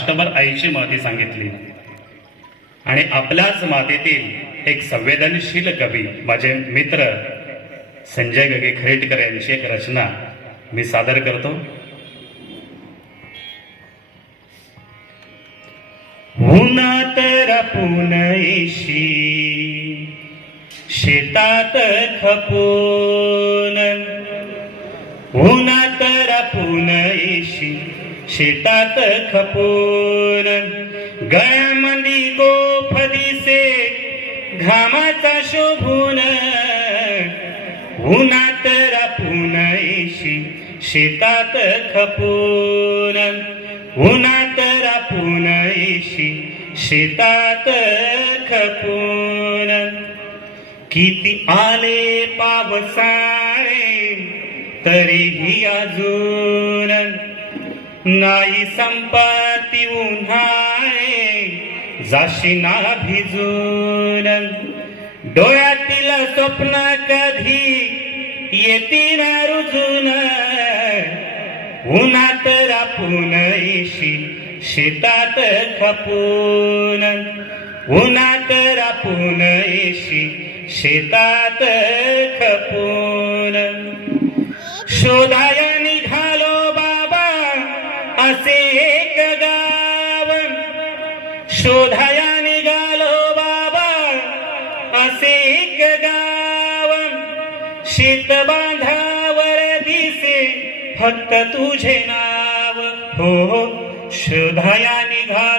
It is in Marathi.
राष्ट्रभर आईची महती सांगितली. आणि आपल्याच मातेतील एक संवेदनशील कवी माझे मित्र संजय गगे खरेटकर यांची एक रचना मी सादर करतो. उन्हात रपून येशी शेतात खपून. उन्हात तर शेतात खपून गळ्यामंदी गोफ दिसे घामाचा शोभून उन्हात रापून ऐशी शेतात खपून उन्हात रापून ऐशी शेतात खपून. किती आले पावसाळे तरीही अजून नाही संपत्ती उन्हाळे जाशी ना भिजून. डोळ्यातील स्वप्न कधी येतील रुजून? उन्हात रापून येशी शेतात खपून. उन्हात रापून येशी शेतात खपून. शोधाय असे एक गाव. शोधाया निघालो बाबा. असे एक गाव. शेत बांधावर दिसे फक्त तुझे नाव. हो, हो. शोधाया निघालो